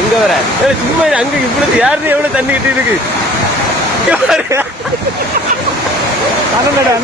எங்க வர சும்மா அங்க இவ்வளவு யாரு எவ்வளவு தண்ணி கிட்ட இருக்கு அண்ணன்